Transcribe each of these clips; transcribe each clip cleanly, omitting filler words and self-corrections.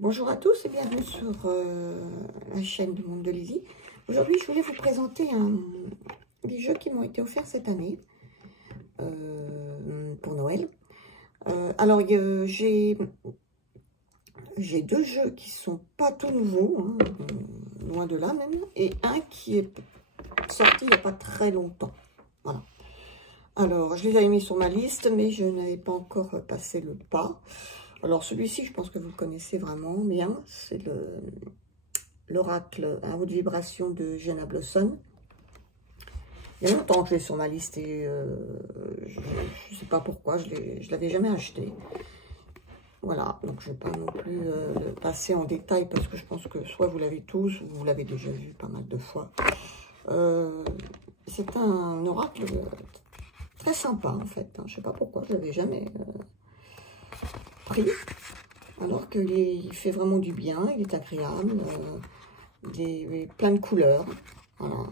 Bonjour à tous et bienvenue sur la chaîne du Monde de Lily. Aujourd'hui, je voulais vous présenter des jeux qui m'ont été offerts cette année pour Noël. Alors, j'ai deux jeux qui sont pas tout nouveaux, hein, loin de là même, et un qui est sorti il n'y a pas très longtemps. Voilà. Alors, je les avais mis sur ma liste, mais je n'avais pas encore passé le pas. Alors, celui-ci, je pense que vous le connaissez vraiment bien. C'est l'oracle à haute vibration de Jenna Blossom. Il y a longtemps que je l'ai sur ma liste et je ne sais pas pourquoi, je ne l'avais jamais acheté. Voilà, donc je ne vais pas non plus passer en détail parce que je pense que soit vous l'avez tous ou vous l'avez déjà vu pas mal de fois. C'est un oracle très sympa en fait. Hein. Je ne sais pas pourquoi, je ne l'avais jamais pris. Alors qu'il fait vraiment du bien, il est agréable, il est plein de couleurs. Voilà.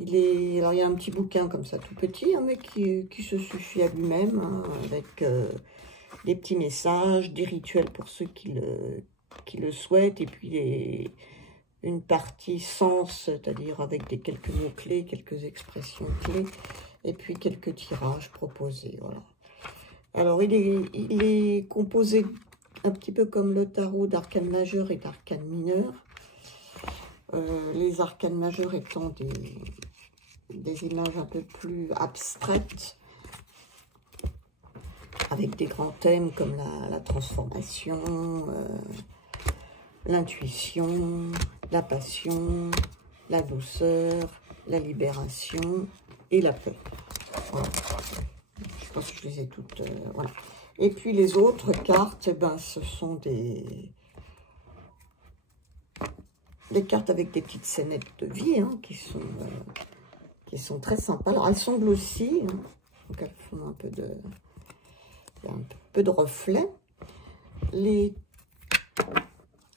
Alors il y a un petit bouquin comme ça tout petit, hein, mais qui se suffit à lui-même, hein, avec des petits messages, des rituels pour ceux qui le souhaitent, et puis une partie sens, c'est-à-dire avec quelques mots-clés, quelques expressions clés, et puis quelques tirages proposés. Voilà. Alors il est composé un petit peu comme le tarot d'arcane majeur et d'arcane mineur. Les arcanes majeures étant des images un peu plus abstraites, avec des grands thèmes comme la transformation, l'intuition, la passion, la douceur, la libération et la paix. Voilà. Je pense que je les ai toutes. Voilà. Et puis les autres cartes, ben, ce sont des cartes avec des petites scénettes de vie, hein, qui sont très sympas. Alors elles semblent aussi, hein, donc elles font un peu de, il y a un peu de reflet.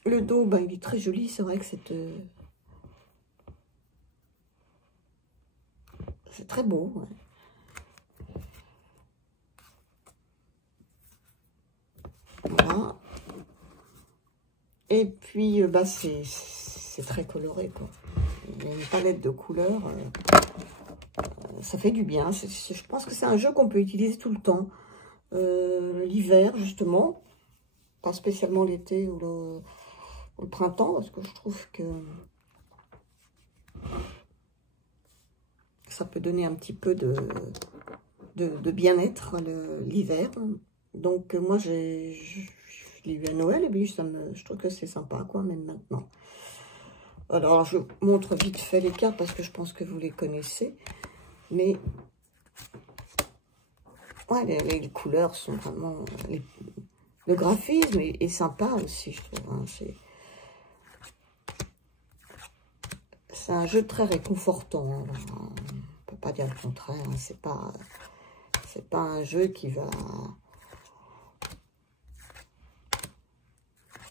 Le dos, ben, il est très joli, c'est vrai que c'est très beau. Ouais. Voilà. Et puis, bah, c'est très coloré, quoi. Il y a une palette de couleurs. Ça fait du bien. Je pense que c'est un jeu qu'on peut utiliser tout le temps. L'hiver, justement. Pas spécialement l'été ou le printemps, parce que je trouve que ça peut donner un petit peu de bien-être l'hiver. Donc, moi, je l'ai eu à Noël, et puis je trouve que c'est sympa, quoi, même maintenant. Alors, je montre vite fait les cartes, parce que je pense que vous les connaissez. Mais, ouais, les couleurs sont vraiment... le graphisme est sympa aussi, je trouve. Hein, c'est un jeu très réconfortant. Hein, on ne peut pas dire le contraire. Hein, c'est pas un jeu qui va...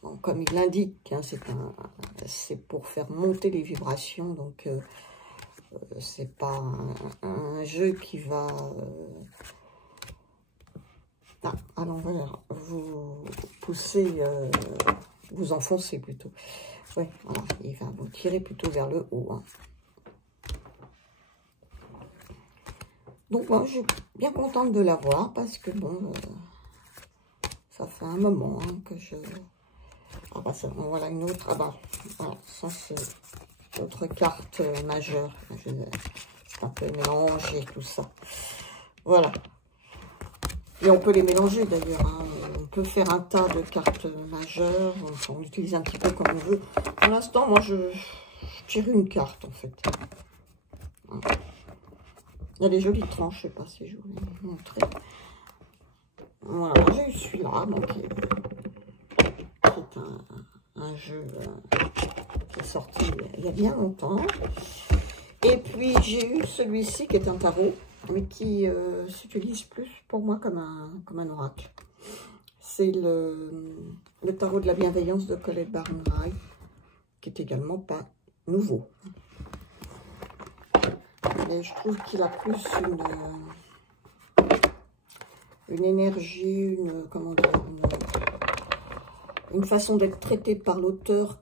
Bon, comme il l'indique, hein, c'est pour faire monter les vibrations, donc c'est pas un jeu qui va à l'envers vous pousser, vous enfoncer plutôt. Oui, voilà, il va vous tirer plutôt vers le haut. Hein. Donc moi, je suis bien contente de l'avoir parce que bon, ça fait un moment, hein, que je... Ah bah, voilà une autre. Ah bah, voilà, ça c'est l'autre carte majeure. C'est un peu mélangé tout ça. Voilà. Et on peut les mélanger d'ailleurs. Hein. On peut faire un tas de cartes majeures. On utilise un petit peu comme on veut. Pour l'instant, moi je tire une carte en fait. Voilà. Il y a des jolies tranches, je ne sais pas si je vous les montrer. Voilà, j'ai eu celui-là, donc c'est un jeu qui est sorti il y a bien longtemps. Et puis j'ai eu celui-ci qui est un tarot, mais qui s'utilise plus pour moi comme un oracle. C'est le tarot de la bienveillance de Colette Barenreich, qui est également pas nouveau. Mais je trouve qu'il a plus une énergie, comment dire, une façon d'être traité par l'auteur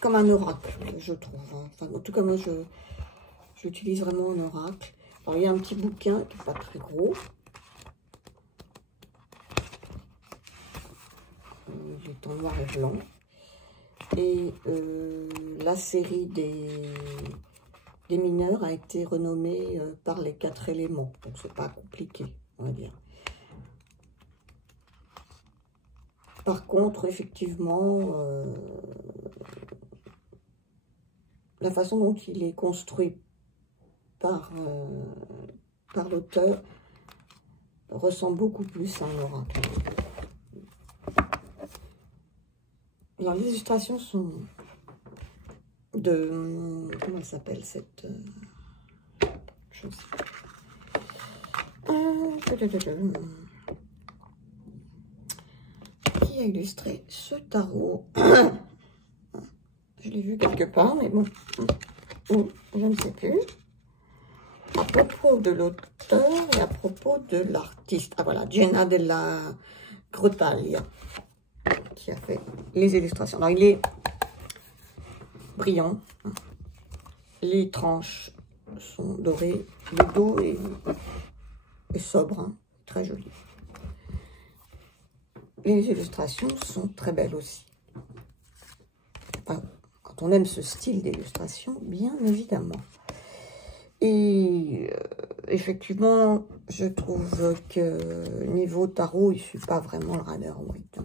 comme un oracle, je trouve. Enfin, en tout cas, moi, j'utilise vraiment un oracle. Alors, il y a un petit bouquin qui n'est pas très gros. Il est en noir et blanc. Et la série des mineurs a été renommée par les 4 éléments. Donc, c'est pas compliqué, on va dire. Par contre, effectivement, la façon dont il est construit par l'auteur ressemble beaucoup plus à un oracle. Alors, les illustrations sont de... Comment elle s'appelle cette chose? Qui a illustré ce tarot? Je l'ai vu quelque part, mais bon, je ne sais plus. À propos de l'auteur et à propos de l'artiste. Ah voilà, Jenna della Grottaglia, qui a fait les illustrations. Alors, il est brillant. Les tranches sont dorées. Le dos est sobre, hein, très joli. Les illustrations sont très belles aussi. Enfin, quand on aime ce style d'illustration, bien évidemment. Et effectivement, je trouve que niveau tarot, il ne suit pas vraiment le Rider-Waite.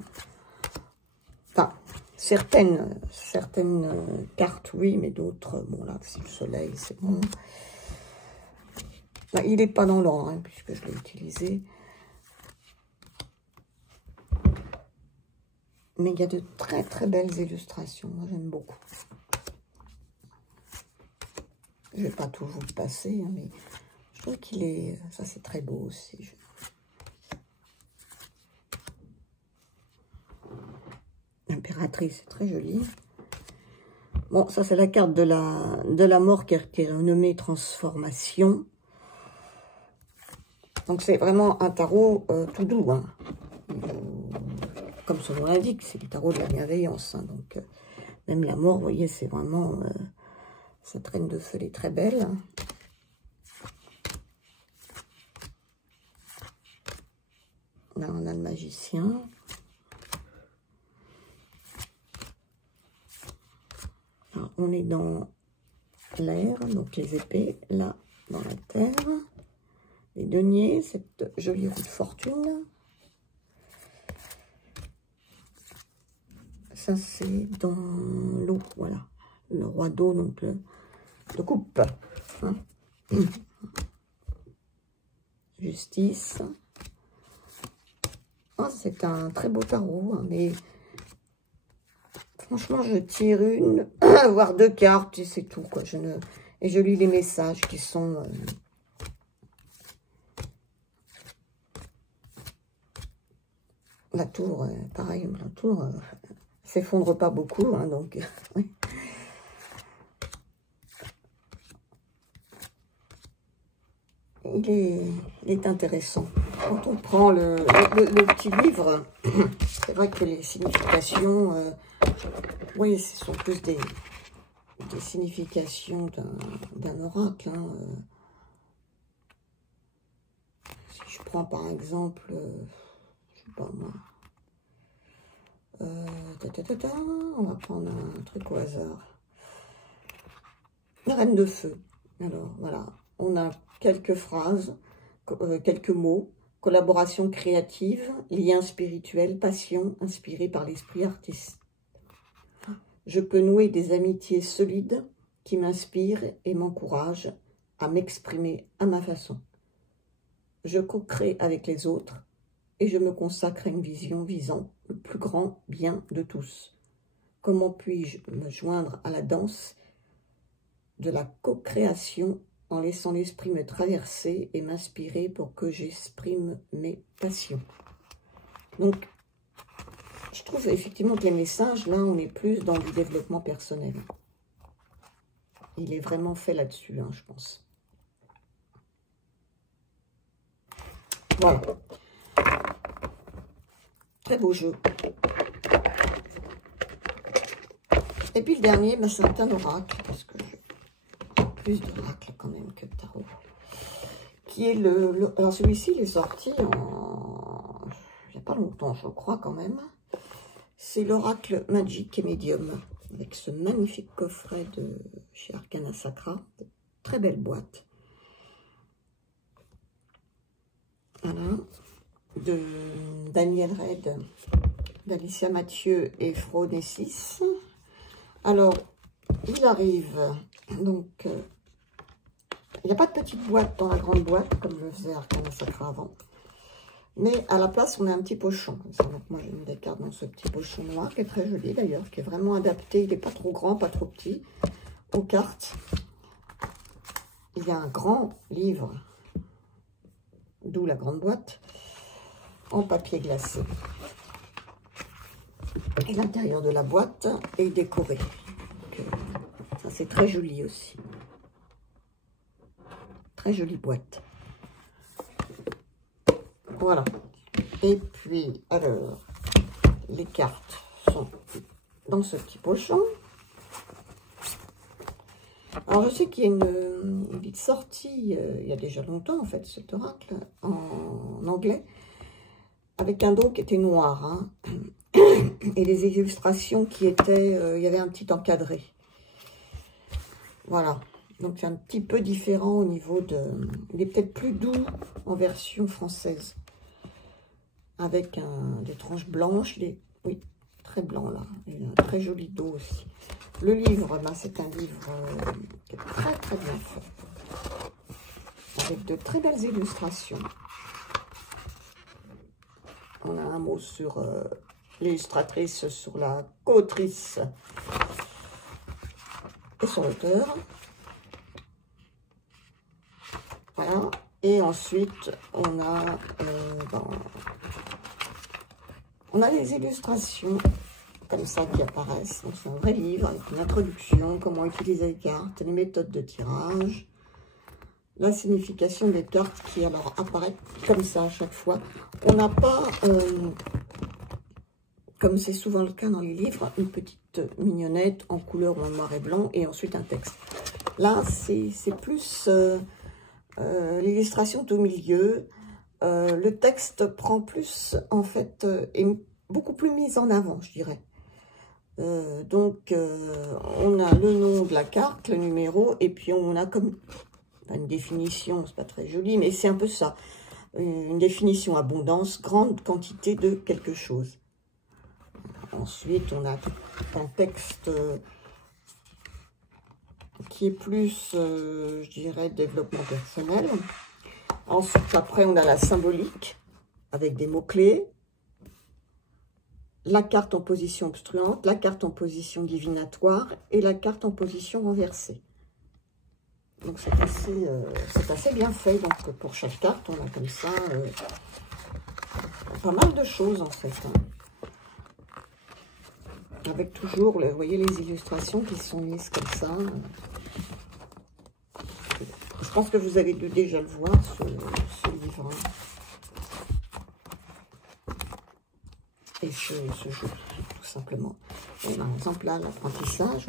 Enfin, certaines cartes, oui, mais d'autres, bon là, c'est le soleil, c'est bon. Là, il n'est pas dans l'ordre, hein, puisque je l'ai utilisé. Mais il y a de très très belles illustrations, moi j'aime beaucoup. Je ne vais pas tout vous le passer, hein, mais je trouve qu'il est... Ça c'est très beau aussi. L'impératrice, c'est très joli. Bon, ça c'est la carte de la mort qui est renommée Transformation. Donc c'est vraiment un tarot tout doux, hein. Comme son nom l'indique, c'est le tarot de la bienveillance. Hein, donc, même la mort, vous voyez, c'est vraiment... cette reine de feu, elle est très belle. Là, on a le magicien. Alors, on est dans l'air, donc les épées, là, dans la terre. Les deniers, cette jolie roue de fortune. Ça, c'est dans l'eau, voilà. Le roi d'eau, donc de coupe. Hein. Justice. Oh, c'est un très beau tarot, hein, mais franchement, je tire une, voire 2 cartes, et c'est tout, quoi. Et je lis les messages qui sont... La tour, pareil, la tour... s'effondre pas beaucoup, hein, donc oui. Il est intéressant. Quand on prend le petit livre, c'est vrai que les significations, oui, ce sont plus des significations d'un oracle. Hein. Si je prends par exemple, je sais pas moi, on va prendre un truc au hasard. La reine de feu. Alors, voilà. On a quelques phrases, quelques mots. Collaboration créative, lien spirituel, passion, inspirée par l'esprit artiste. Je peux nouer des amitiés solides qui m'inspirent et m'encouragent à m'exprimer à ma façon. Je co-crée avec les autres et je me consacre à une vision visant le plus grand bien de tous. Comment puis-je me joindre à la danse de la co-création en laissant l'esprit me traverser et m'inspirer pour que j'exprime mes passions. Donc, je trouve effectivement que les messages, là, on est plus dans du développement personnel. Il est vraiment fait là-dessus, hein, je pense. Voilà. Très beau jeu. Et puis le dernier, ben, c'est un oracle, parce que j'ai plus d'oracles quand même que de tarot. Qui est alors celui-ci, il est sorti il n'y a pas longtemps, je crois quand même. C'est l'oracle Magic et Medium, avec ce magnifique coffret de chez Arcana Sacra. Très belle boîte. Voilà. De Daniel Red, d'Alicia Mathieu et Phronesis. Alors, il arrive, donc, il n'y a pas de petite boîte dans la grande boîte, comme le faisait Arcana Sacra avant. Mais à la place, on a un petit pochon. Donc moi, j'ai mis des cartes dans ce petit pochon noir, qui est très joli d'ailleurs, qui est vraiment adapté. Il n'est pas trop grand, pas trop petit, aux cartes. Il y a un grand livre, d'où la grande boîte, en papier glacé. Et l'intérieur de la boîte est décoré. Ça, c'est très joli aussi. Très jolie boîte. Voilà. Et puis, alors, les cartes sont dans ce petit pochon. Alors, je sais qu'il y a une sortie, il y a déjà longtemps, en fait, cet oracle, en anglais, avec un dos qui était noir, hein, et les illustrations qui étaient, il y avait un petit encadré. Voilà. Donc, c'est un petit peu différent au niveau de... Il est peut-être plus doux en version française. Avec des tranches blanches. Oui, très blanc là. Et un très joli dos aussi. Le livre, ben, c'est un livre qui est très très bien fait. Avec de très belles illustrations. On a un mot sur l'illustratrice, sur la co-autrice et sur l'auteur. Voilà. Et ensuite, on a les illustrations comme ça qui apparaissent. Donc, c'est un vrai livre avec une introduction, comment utiliser les cartes, les méthodes de tirage, la signification des cartes qui alors apparaît comme ça à chaque fois. On n'a pas, comme c'est souvent le cas dans les livres, une petite mignonnette en couleur ou en noir et blanc et ensuite un texte. Là, c'est plus... l'illustration est au milieu, le texte prend plus, en fait, est beaucoup plus mis en avant, je dirais. Donc, on a le nom de la carte, le numéro, et puis on a comme une définition, c'est pas très joli, mais c'est un peu ça. Une définition abondance, grande quantité de quelque chose. Ensuite, on a un texte... qui est plus, je dirais, développement personnel. Ensuite, après, on a la symbolique, avec des mots-clés. La carte en position obstruante, la carte en position divinatoire et la carte en position renversée. Donc, c'est assez bien fait. Donc, pour chaque carte, on a comme ça pas mal de choses, en fait. Hein. Avec toujours, vous voyez, les illustrations qui sont mises comme ça. Je pense que vous avez dû déjà le voir, ce livre. Et ce jeu, tout simplement. Et par exemple, là, l'apprentissage,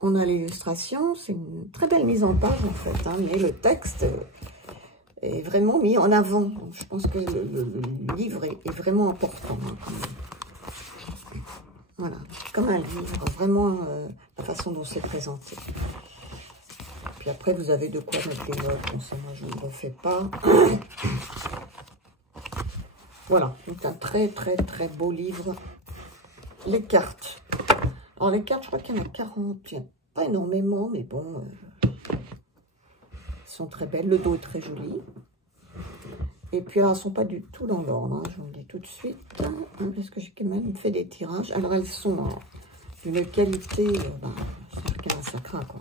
on a l'illustration. C'est une très belle mise en page, en fait. Hein, mais le texte est vraiment mis en avant. Donc, je pense que le livre est vraiment important. Hein, voilà, comme un livre, vraiment la façon dont c'est présenté. Puis après, vous avez de quoi mettre les notes. Bon, ça, moi, je ne le refais pas. Voilà, donc un très, très, très beau livre. Les cartes. Alors, les cartes, je crois qu'il y en a 40. Il n'y a pas énormément, mais bon, elles sont très belles. Le dos est très joli. Et puis, elles ne sont pas du tout dans l'ordre, hein, je vous le dis tout de suite, hein, parce que j'ai quand même fait des tirages. Alors, elles sont d'une qualité, c'est Arcana Sacra, quoi.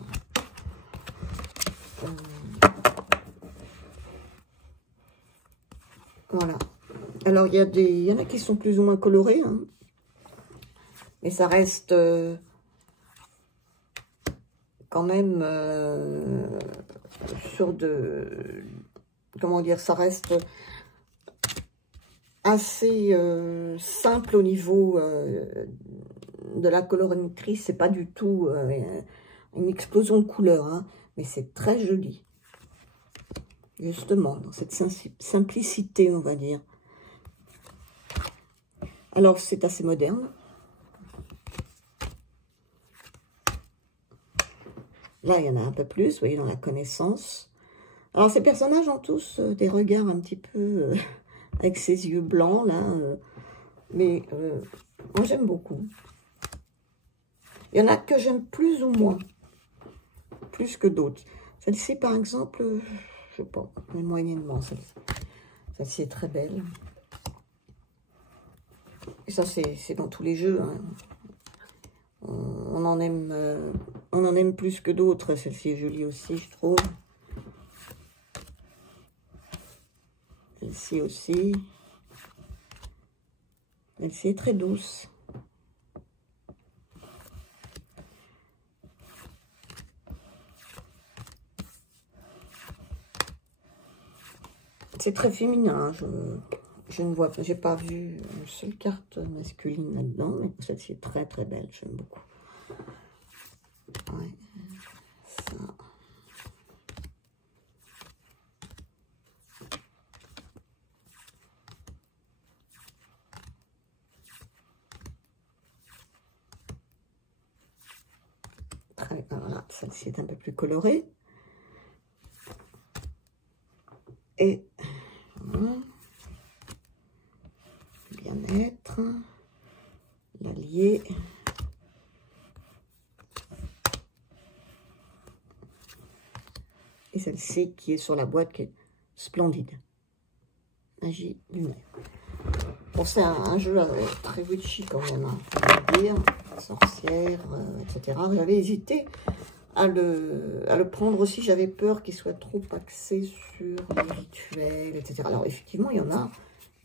Voilà. Alors, il y en a qui sont plus ou moins colorés, hein, mais ça reste quand même sur de... Comment dire, ça reste assez simple au niveau de la colorimétrie, c'est pas du tout une explosion de couleurs, hein, mais c'est très joli. Justement, dans cette simplicité, on va dire. Alors, c'est assez moderne. Là, il y en a un peu plus, vous voyez, dans la connaissance. Alors, ces personnages ont tous des regards un petit peu avec ces yeux blancs, là. Mais moi, j'aime beaucoup. Il y en a que j'aime plus ou moins. Plus que d'autres. Celle-ci, par exemple, je sais pas, mais moyennement, celle-ci. Celle-ci est très belle. Et ça, c'est dans tous les jeux, hein. On en aime plus que d'autres. Celle-ci est jolie aussi, je trouve. Celle-ci aussi. Celle-ci est très douce. C'est très féminin. Je ne vois pas, j'ai pas vu une seule carte masculine là-dedans, mais celle-ci est très très belle, j'aime beaucoup. Ouais, ça. Voilà, celle-ci est un peu plus colorée. Et voilà. Bien-être, l'allié. Et celle-ci qui est sur la boîte, qui est splendide. Magie lunaire. Bon, c'est un jeu très witchy quand même, hein, on va dire. Sorcière, etc. J'avais hésité à le prendre aussi. J'avais peur qu'il soit trop axé sur les rituels, etc. Alors, effectivement, il y en a.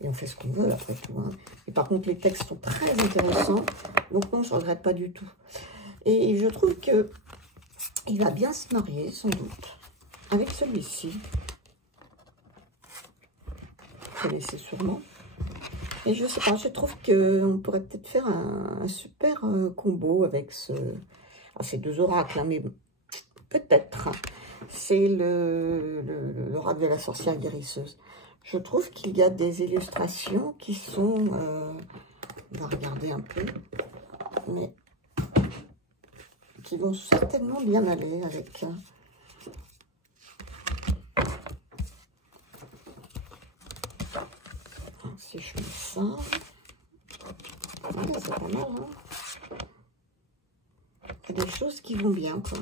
Et on fait ce qu'on veut, après tout. Hein. Et par contre, les textes sont très intéressants. Donc, non, je ne regrette pas du tout. Et je trouve que il va bien se marier, sans doute, avec celui-ci. Vous connaissez sûrement. Et je sais pas, je trouve qu'on pourrait peut-être faire un super combo avec ces deux oracles. Hein, mais peut-être. C'est l'oracle de la sorcière guérisseuse. Je trouve qu'il y a des illustrations qui sont... on va regarder un peu. Mais qui vont certainement bien aller avec... Si je fais ça... Ouais, c'est pas mal, hein. Il y a des choses qui vont bien, quoi.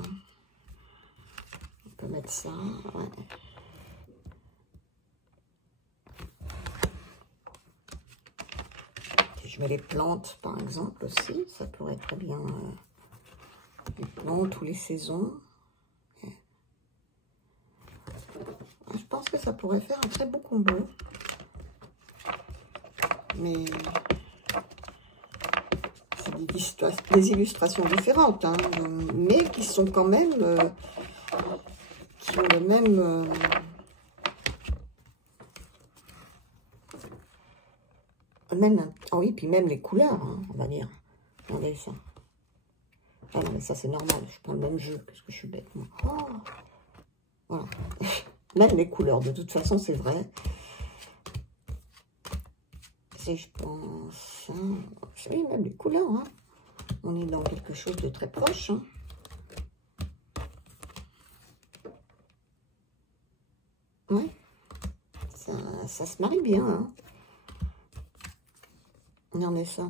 On peut mettre ça, ouais. Je mets les plantes, par exemple, aussi. Ça pourrait très bien... les plantes ou les saisons. Je pense que ça pourrait faire un très beau combo. Mais... c'est des illustrations différentes, hein, mais qui sont quand même... qui ont le même... oh oui, puis même les couleurs, hein, on va dire. Regardez ça. Ah non, mais ça, c'est normal. Je prends le même jeu, parce que je suis bête, moi. Oh, voilà. Même les couleurs, de toute façon, c'est vrai. Si je pense... Hein, oui, même les couleurs, hein. On est dans quelque chose de très proche, hein. Ouais. Ça se marie bien, hein. Regardez ça.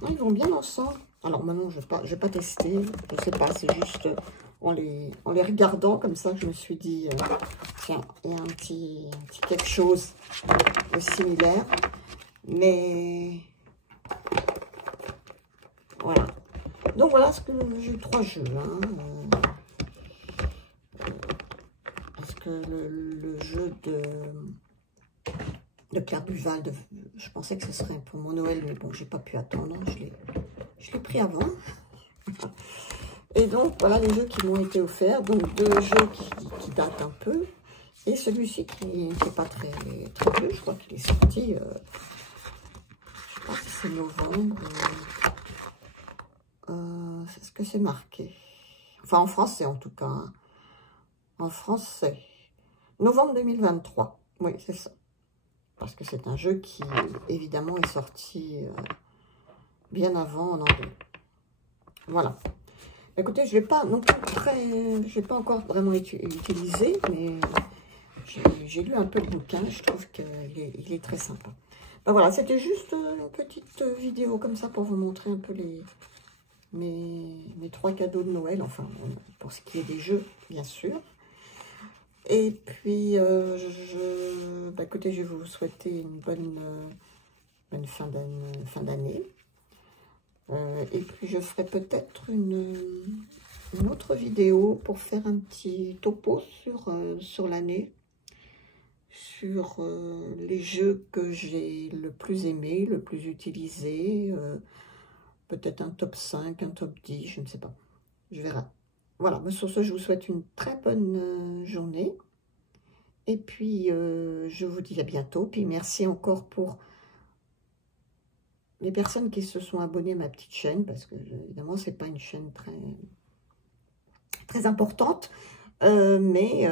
Ouais, ils vont bien ensemble. Alors maintenant, je vais pas tester. Je sais pas, c'est juste en les regardant comme ça que je me suis dit, tiens, il y a un petit quelque chose de similaire. Mais voilà. Donc voilà ce que j'ai 3 jeux. Hein. Parce que le jeu de Claire Duval, je pensais que ce serait pour mon Noël, mais bon, j'ai pas pu attendre. Je l'ai pris avant. Et donc, voilà les jeux qui m'ont été offerts. Donc, 2 jeux qui datent un peu. Et celui-ci qui n'est pas très vieux. Je crois qu'il est sorti crois que c'est novembre. C'est ce que c'est marqué. Enfin, en français, en tout cas. Hein. En français. Novembre 2023. Oui, c'est ça. Parce que c'est un jeu qui, évidemment, est sorti bien avant en anglais. Voilà. Écoutez, je ne l'ai pas non plus je l'ai pas encore vraiment utilisé, mais j'ai lu un peu le bouquin. Je trouve qu'il est très sympa. Ben voilà, c'était juste une petite vidéo comme ça pour vous montrer un peu mes 3 cadeaux de Noël. Enfin, pour ce qui est des jeux, bien sûr. Et puis, ben écoutez, je vais vous souhaiter une bonne fin d'année. Et puis, je ferai peut-être une autre vidéo pour faire un petit topo sur l'année, sur les jeux que j'ai le plus aimé, le plus utilisé, peut-être un top 5, un top 10, je ne sais pas, je verrai. Voilà, sur ce, je vous souhaite une très bonne journée. Et puis, je vous dis à bientôt. Puis, merci encore pour les personnes qui se sont abonnées à ma petite chaîne. Parce que, évidemment, ce n'est pas une chaîne très importante. Mais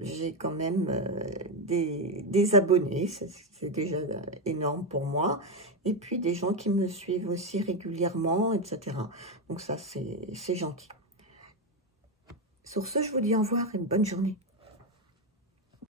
j'ai quand même des abonnés. C'est déjà énorme pour moi. Et puis, des gens qui me suivent aussi régulièrement, etc. Donc, ça, c'est gentil. Sur ce, je vous dis au revoir et une bonne journée.